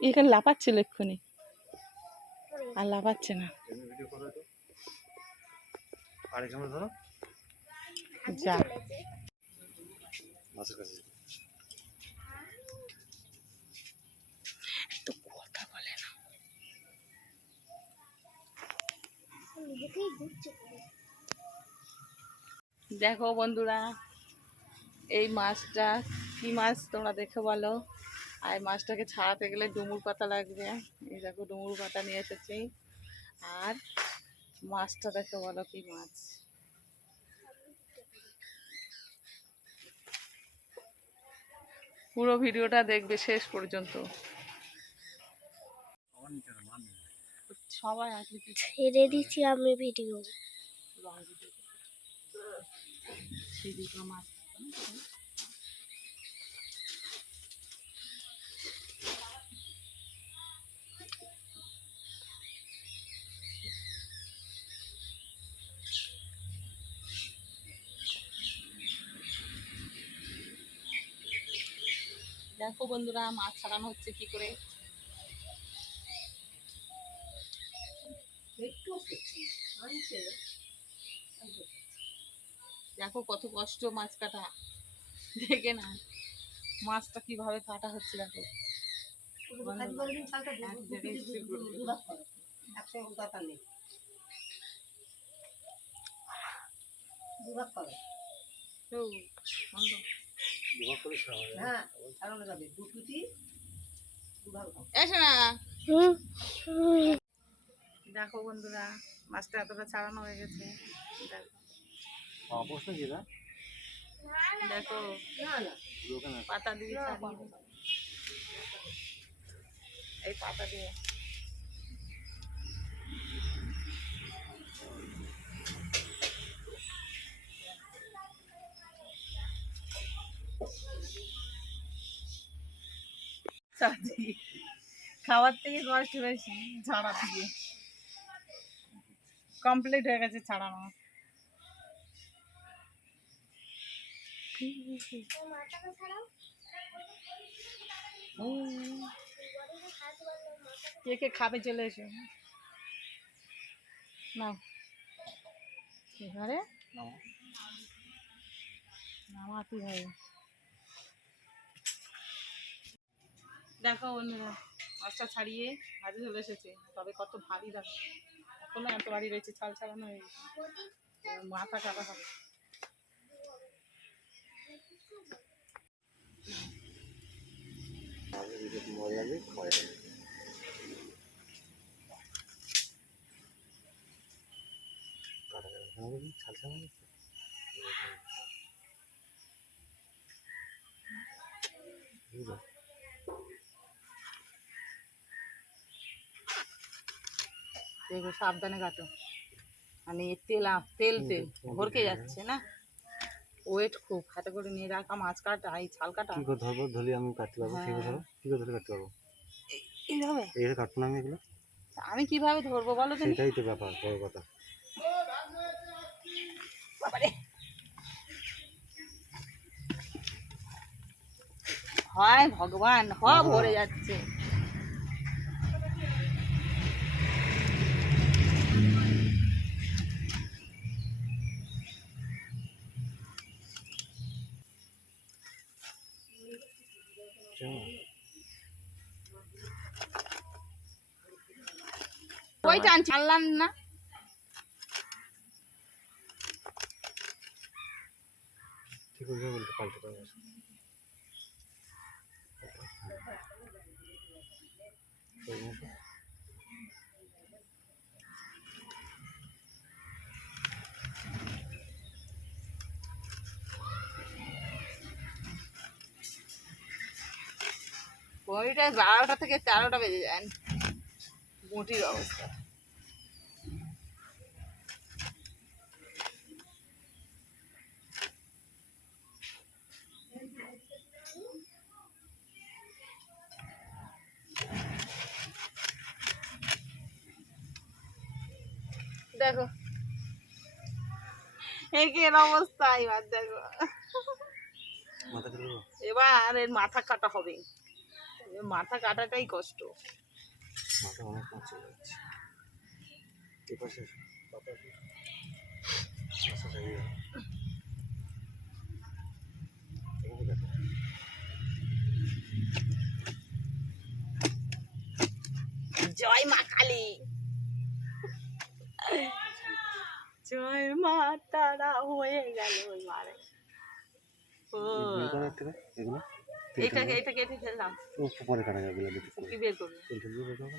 এখানে লাফাচ্ছিল এক্ষুনি। আর লাফাচ্ছে না। যা। তো কথা বলে না। দেখো বন্ধুরা এই মাছটা কি মাছ তোমরা দেখে বলো? আর মাছটাকে ছাড়াতে গেলে ডুমুর পাতা লাগবে। এই দেখো ডুমুর পাতা নিয়ে এসেছি। আর মাছটা দেখে বলো কি মাছ? পুরো ভিডিওটা দেখবে শেষ পর্যন্ত। সবাই ছেড়ে দিচ্ছি আমি ভিডিও। মাছ দেখো বন্ধুরা মাছ ছাড়ানো হচ্ছে কি করে? দেখো কত কষ্ট মাছ কাটা। দেখে না মাছটা কীভাবে কাটা হচ্ছে দেখো। দুভাগ করে। দেখো বন্ধুরা মাছটা এতটা ছাড়ানো হয়ে গেছে। দেখো। পাতা দিয়ে এই পাতা দিয়ে। ছাড়ি। খাওয়ার থেকে কষ্ট বেশি ছাড়া দিয়ে। কমপ্লিট হয়ে গেছে ছাড়ানো কে কে খাবে চলে এসো। না এবারে নামাতে হবে। দেখো বন্ধুরা মাছটা ছাড়িয়ে হাতে চলে এসেছে। তবে কত ভারী দেখো। এখনও এত ভারী রয়েছে, ছাল ছাড়ানো হয়ে মাথা কাটা হবে। আমি ভিডিও মজা লাগবে খাওয়া যাবে কাটা যাবে কেন বলুন? ছাল ছাল হয়ে গেছে। বুঝলে? দেখো সাবধানে কাটো। মানে তেল তেল তেল ভরকে যাচ্ছে না? ওয়েট খুব হাতে করে নিয়ে রাখা মাছ কাটা এই ছাল কাটা। কি করে ধরবো? ধরলে আমি কাটতে পারব কি করে ধরো কি করে ধরে কাটতে পারব? এইভাবে? এইভাবে কাটবো না আমি এগুলো? আমি কীভাবে ধরবো বলো তো সেটাই তো ব্যাপার বড় কথা। বাবারে। হয় ভগবান হ ভরে যাচ্ছে। ওই টান ছাড়লাম না। ঠিক আছে বলতে পাল্টে পারব ওইটা বারোটা থেকে তেরোটা বেজে যায়। মুটির অবস্থা। দেখো। একের অবস্থা এবার দেখো। এবার এর মাথা কাটা হবে। মাথা কাটাটাই কষ্ট। মাথা অনেক যাচ্ছে। আচ্ছা, আচ্ছা। জয় মা কালী। জয় মা তারা হয়ে গেল ওই মারে ও এগুলো? এইটাকে এটা কেটে ফেললাম ও, পরে কাটা যাবে কি বের করব। বের করব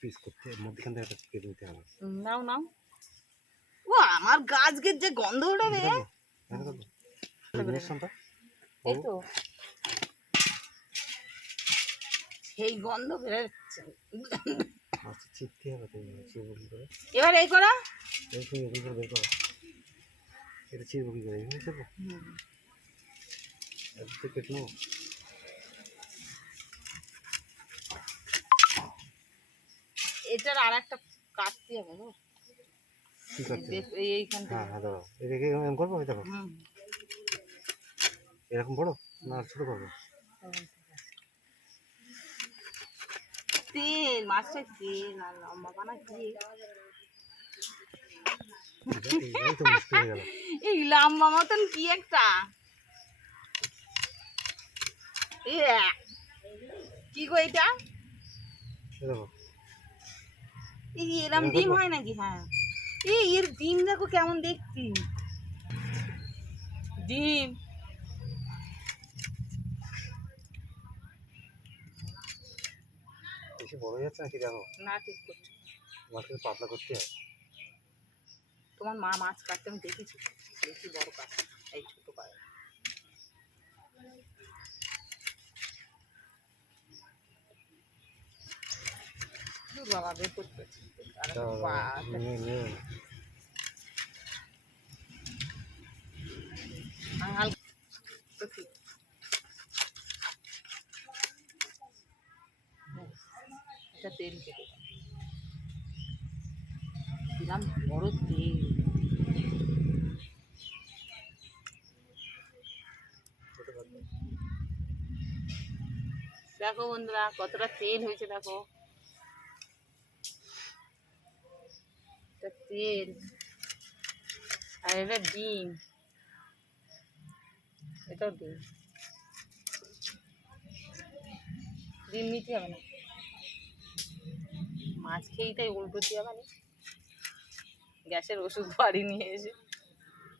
পিস করতে মধ্যখান থেকে একটা কেটে নিতে হবে। নাও নাও। ও আমার যে গন্ধ রে। মিশ্রণটা এই তো। সেই গন্ধ বেরোচ্ছে আচ্ছা চিপতে হবে করে। এবার এই করা। এই তুমি এগুলো বের করো। এটা করে এগুলো এটার আর একটা কাটতে হবে থেকে। হ্যাঁ হ্যাঁ এরকম বড়? না করব? তেল মাছটা তেল আর লম্বা বানা কি এই লম্বা মতন কি একটা? কি গো এটা? এরম ডিম হয় নাকি? হ্যাঁ। এই এর ডিম দেখো কেমন দেখছি ডিম। বেশি বড় হয়ে যাচ্ছে নাকি দেখো? না ঠিক করছ মাছকে পাতলা করতে হয়। তোমার মা মাছ কাটতে আমি দেখেছি। বেশি বড় কাজ এই ছোট কাজ বাবা বের করতে পারছি না। আর একটা দাও, পা- দাও, একটা- নিয়ে নিয়ে আর হালকা তো ঠিক। ব্যাস, এটা তেল কেটে। দিলাম বড় তেল দেখো বন্ধুরা কতটা তেল হয়েছে দেখো তেল আর এটা ডিম এটাও ডিম ডিম নিতে হবে না মাছ খেয়েই তাই উল্টো দিয়ে হবে গ্যাসের ওষুধ বাড়ি নিয়ে এসে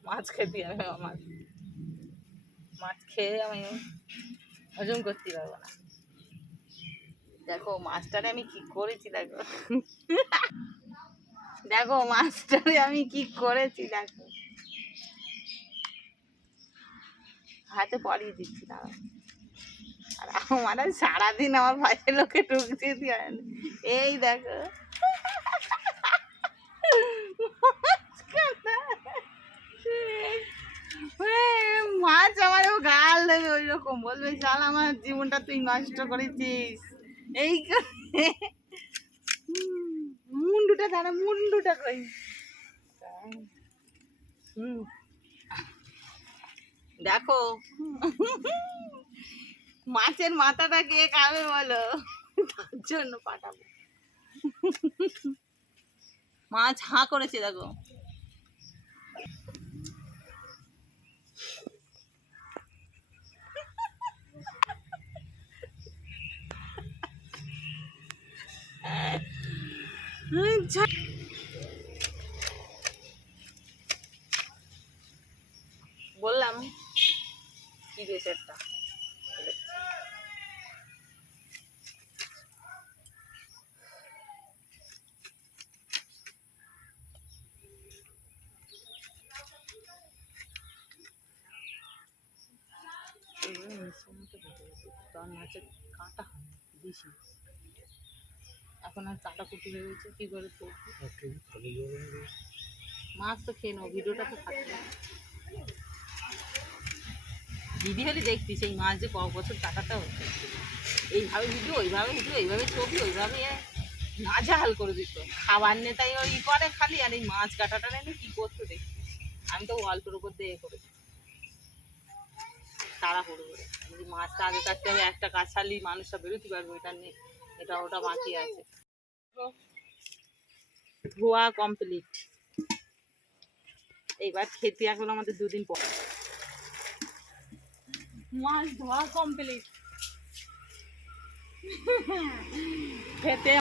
মাছ খেতে হবে আমার মাছ খেয়ে আমি হজম করতে পারব না দেখো মাছটারে আমি কি করেছি দেখো দেখো মাছটারে আমি কি করেছি, দেখো। হাতে পরিয়ে দিচ্ছি, দাঁড়াও। আর আমার সারাদিন আমার ভাইয়ের লোকে ঢুকতে দিয়ে এই দেখো। মাছ আমার ও গাল দেবে ওই রকম বলবে চাল আমার জীবনটা তুই নষ্ট করেছিস। এই করে মুন্ডুটা দাঁড়া, মুন্ডুটা কই? হুম। দেখো। মাছের মাথাটা কে খাবে বলো? তার জন্য পাঠাবো। মাছ হাঁ করেছে, দেখো। বললাম কি রেসেরটা মাছের কাঁটা বেশি। এখন আর কাটা কুটি হয়ে গেছে কি করে মাছ তো খেয়ে নাও ভিডিওটা তো থাকবে। দিদি হলে দেখতি সেই মাছ যে ক বছর টাকাটা হচ্ছে। এইভাবে ভিডিও ওইভাবে ভিডিও এইভাবে ছবি ওইভাবে নাজাহাল করে দিত। খাবার নেতাই ওই করে খালি আর এই মাছ কাটাটা নেই কি করতো দেখি? আমি তো অল্পের উপর দিয়ে এ করে। দিই। পড়বে যদি মাছটা আগে কাটতে হবে একটা কাজ ছাড়লেই মানুষটা বেরোতে পারবে এটা নিয়ে এটা ওটা বাকি আছে। ধোয়া কমপ্লিট এইবার খেতে আসলো আমাদের দুদিন পর। মাছ ধোয়া কমপ্লিট খেতে